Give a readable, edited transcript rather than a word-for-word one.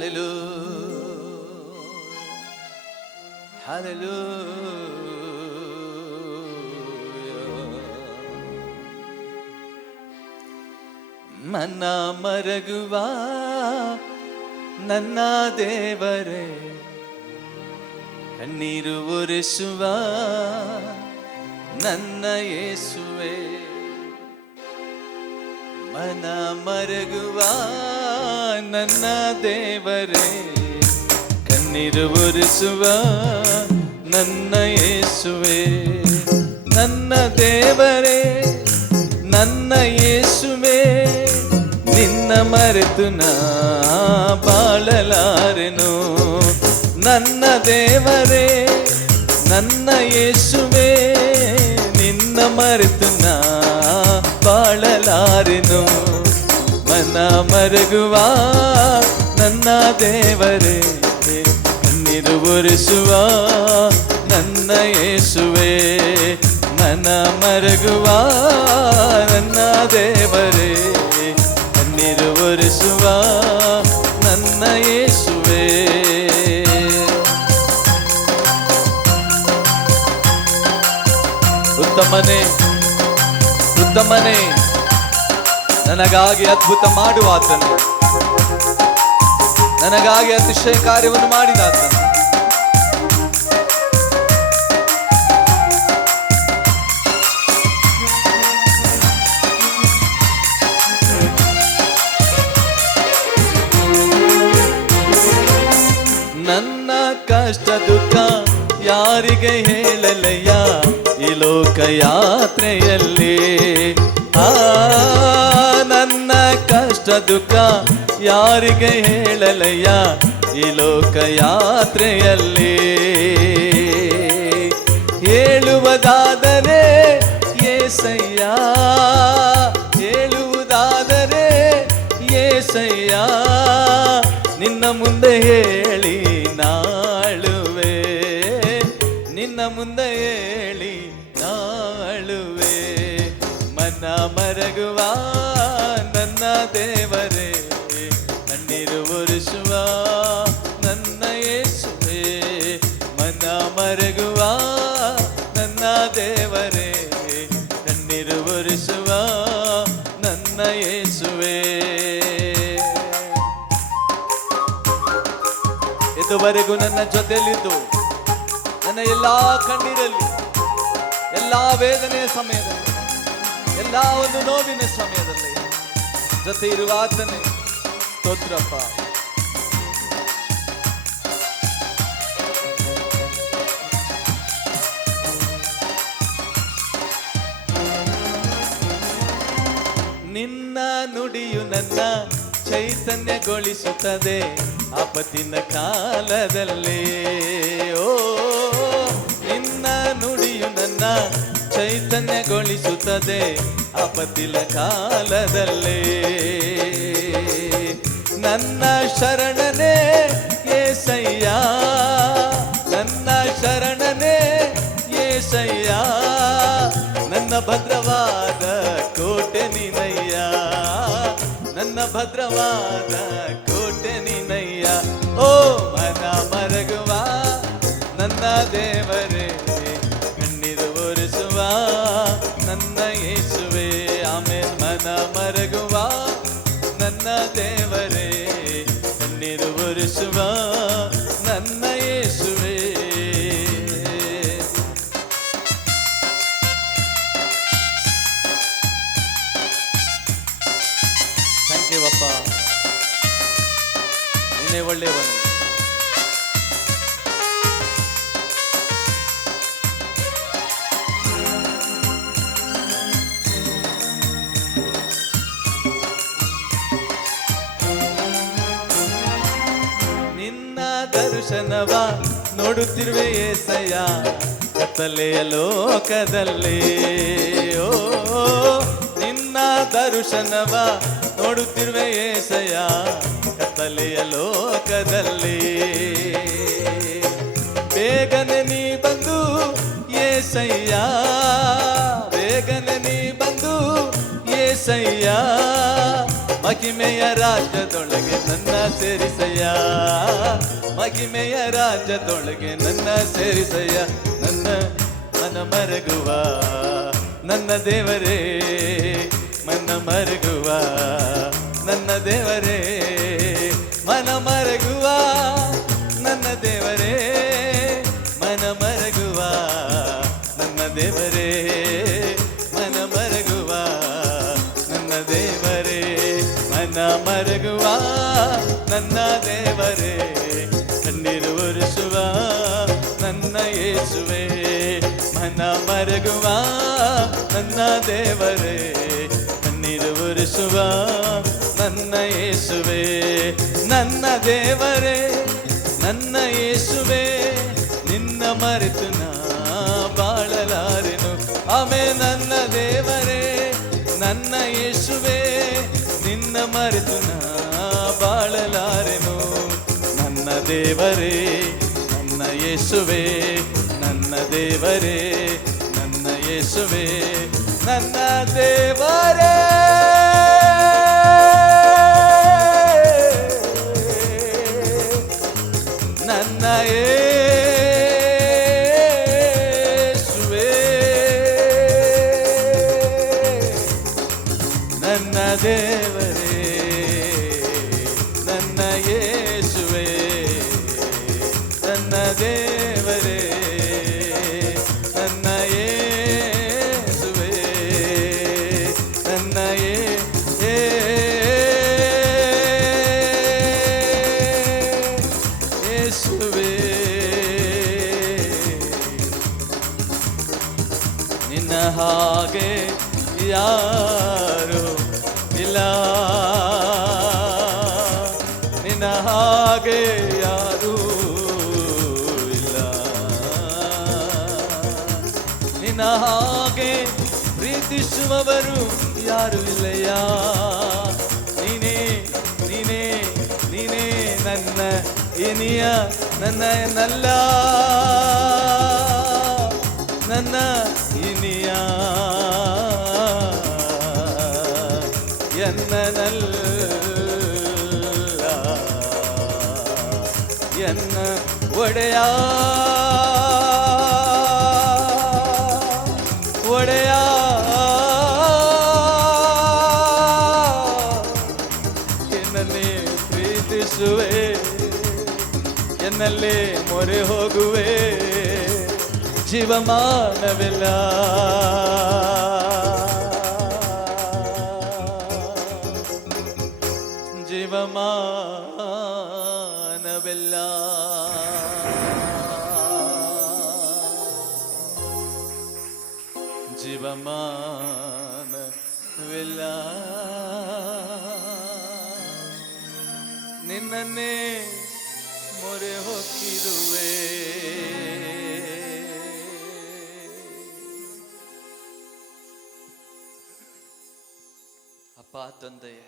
Hallelujah, hallelujah. ಮನ ಮರಗುವ ನನ್ನ ದೇವರೇ, ಕಣ್ಣೀರು ಒರೆಸುವ ನನ್ನ ಯೇಸುವೆ. ಮನ ಮರಗುವ ನನ್ನ ದೇವರೇ, ಕಣ್ಣೀರು ಒರೆಸುವ ನನ್ನ ಯೇಸುವೆ. ನನ್ನ ದೇವರೇ, ನನ್ನ ಯೇಸುವೆ, ನಿನ್ನ ಮರೆತು ನಾ ಬಾಳಲಾರೆನು. ನನ್ನ ದೇವರೇ, ನನ್ನ ಯೇಸುವೆ, ನಿನ್ನ ಮರೆತು ನಾ ಬಾಳಲಾರೆನು. ಮನ ಮರಗುವ ನನ್ನ ದೇವರೇ, ಕಣ್ಣೀರು ಒರೆಸುವ ನನ್ನ ಯೇಸುವೆ. ಮನ ಮರಗುವ ನನ್ನ ದೇವರೇ, ಕಣ್ಣೀರು ಒರೆಸುವ ನನ್ನ ಯೇಸುವೆ. ಉತ್ತಮನೇ, ಉತ್ತಮನೇ, ನನಗಾಗಿ ಅದ್ಭುತ ಮಾಡುವಾತನು, ನನಗಾಗಿ ಅತಿಶಯ ಕಾರ್ಯವನ್ನು ಮಾಡಿದಾತನು. ನನ್ನ ಕಷ್ಟ ದುಃಖ ಯಾರಿಗೆ ಹೇಳಲಯ್ಯ ಈ ಲೋಕ ಯಾತ್ರೆಯಲ್ಲಿ. ನನ್ನ ಕಷ್ಟ ದುಃಖ ಯಾರಿಗೆ ಹೇಳಲಯ್ಯ ಈ ಲೋಕ ಯಾತ್ರೆಯಲ್ಲಿ. ಹೇಳುವುದಾದರೆ ಏಸಯ್ಯ, ಹೇಳುವುದಾದರೆ ಏಸಯ್ಯ, ನಿನ್ನ ಮುಂದೆ ಹೇಳಿ ನಾಳುವೆ, ನಿನ್ನ ಮುಂದೆ ಹೇಳಿ ನಾಳುವೆ. ಮನ ಮರಗುವ ನನ್ನ ದೇವರೇ, ಕಣ್ಣೀರು ಒರೆಸುವ ನನ್ನ ಯೇಸುವೆ. ಮನ ಮರಗುವ ನನ್ನ ದೇವರೇ, ಕಣ್ಣೀರು ಒರೆಸುವ ನನ್ನ ಯೇಸುವೆ. ಇದುವರೆಗೂ ನನ್ನ ಜೊತೆಯಲ್ಲಿದ್ದು ನನ್ನ ಎಲ್ಲಾ ಕಣ್ಣೀರಲ್ಲಿ, ಎಲ್ಲಾ ವೇದನೆಯ ಸಮಯದಲ್ಲಿ, ಎಲ್ಲಾ ಒಂದು ನೋವಿನ ಸಮಯದಲ್ಲಿ ಜೊತೆ ಇರುವ ಆತನೇ ಸ್ತೋತ್ರಪ್ಪ. ನಿನ್ನ ನುಡಿಯು ನನ್ನ ಚೈತನ್ಯಗೊಳಿಸುತ್ತದೆ ಆಪತ್ತಿನ ಕಾಲದಲ್ಲಿ. ಓ, ನಿನ್ನ ನುಡಿಯು ನನ್ನ ಚೈತನ್ಯಗೊಳಿಸುತ್ತದೆ ಆಪತ್ತಿನ ಕಾಲದಲ್ಲಿ. ನನ್ನ ಶರಣನೇ ಏಸಯ್ಯ, ನನ್ನ ಶರಣನೇ ಏಸಯ್ಯ, ನನ್ನ ಭದ್ರವಾದ ಕೋಟೆ ನೀನಯ್ಯ, ನನ್ನ ಭದ್ರವಾದ ಕೋಟೆ ನೀನಯ್ಯ. ಓ ಮನ ಮರಗುವ ನನ್ನ ದೇವರೇ, ಕಣ್ಣೀರು ಒರೆಸುವ ನನ್ನ ಯೇಸುವೆ. ಆಮೇಲೆ ಮನ ಮರಗುವ ನನ್ನ ದೇವರೇ, ಕಣ್ಣೀರು ಒರೆಸುವ ನನ್ನ ಯೇಸುವೆ. ಥ್ಯಾಂಕ್ ಯು ಅಪ್ಪ, ನೀನೇ ಒಳ್ಳೆಯವನು. ದರ್ಶನವ ನೋಡುತ್ತಿರುವೆ ಏಸಯ್ಯ ಕತ್ತಲೆಯ ಲೋಕದಲ್ಲಿ. ಓ, ನಿನ್ನ ದರ್ಶನವ ನೋಡುತ್ತಿರುವೆ ಏಸಯ್ಯ ಕತ್ತಲೆಯ ಲೋಕದಲ್ಲಿ. ಬೇಗನೆ ನೀ ಬಂದು ಏಸಯ್ಯ, ಬೇಗನೆ ನೀ ಬಂದು ಏಸಯ್ಯ, ಮಹಿಮೆಯ ರಾಜ್ಯದೊಳಗೆ ನನ್ನ ಸೇರಿಸಯ್ಯ, ಮಹಿಮೆಯ ರಾಜ್ಯದೊಳಗೆ ನನ್ನ ಸೇರಿಸಯ್ಯ. ನನ್ನ ಮನ ಮರಗುವ ನನ್ನ ದೇವರೇ, ಮನ ಮರಗುವ ನನ್ನ ದೇವರೇ, ಮನ ಮರಗುವ ನನ್ನ ದೇವರೇ, ಮನ ಮರಗುವ ನನ್ನ ದೇವರೇ, ಮನ ಮರಗುವ ನನ್ನ ದೇವರೇ, ಮನ ಮರಗುವ ನನ್ನ ದೇವರೇ, ಕಣ್ಣೀರು ಒರೆಸುವ ನನ್ನ ಯೇಸುವೆ, ಮನ ಮರಗುವ ನನ್ನ ದೇವರೇ, ಕಣ್ಣೀರು ಒರೆಸುವ ನನ್ನ ಯೇಸುವೆ, ನನ್ನ ದೇವರೇ, ನನ್ನ ಯೇಸುವೆ, ನಿನ್ನ ಮರೆತು ನಾ ಬಾಳಲಾರೆನು. ಆಮೇ ನನ್ನ ದೇವರೇ, ನನ್ನ ಯೇಸುವೆ, ನಿನ್ನ ಮರೆತು ನಾ ಬಾಳಲಾರೆನು. ನನ್ನ ದೇವರೇ, ನನ್ನ ಯೇಸುವೆ, ನನ್ನ ದೇವರೇ, ನನ್ನ ಯೇಸುವೆ, ನನ್ನ ದೇವರೇ, ನನ್ನ ಯೇಸುವೆ, ನನ್ನ ದೇವರೇ, ನನ್ನ ಯೇಸುವೆ, ನನ್ನ ದೇವರೇ, ನನ್ನ ಯೇಸುವೆ, ನನ್ನ ಯೇಸುವೆ. ನಿನ್ನ ಹಾಗೆ ಯಾರು ಇಲ್ಲ, ನಿನ್ನ ಹಾಗೆ ಯಾರೂ ಇಲ್ಲ, ನಿನ್ನ ಹಾಗೆ ಪ್ರೀತಿಸುವವರು ಯಾರು ಇಲ್ಲಯ್ಯ. ನೀನೇ ನೀನೇ ನೀನೇ ನನ್ನ ಇನಿಯ, ನನ್ನ ನಲ್ಲ, ನನ್ನ ಇನಿಯ, ಎನ್ನನಲ್ಲ, ಎನ್ನ ಒಡೆಯ, ಒಡೆಯ, ಎನ್ನನ್ನೇ ಪ್ರೀತಿಸುವೆ, ಎನ್ನಲ್ಲೇ ಮೊರೆ ಹೋಗುವೆ, ಜೀವಮಾನವಿಲ್ಲ, ಜೀವಮಾನವಿಲ್ಲ, ಜೀವಮಾನವಿಲ್ಲ. ನಿನ್ನನ್ನೇ ಮೊರೆ ಹೊಕ್ಕಿರುವೆ. ಅಪ್ಪ ತಂದೆಯೇ,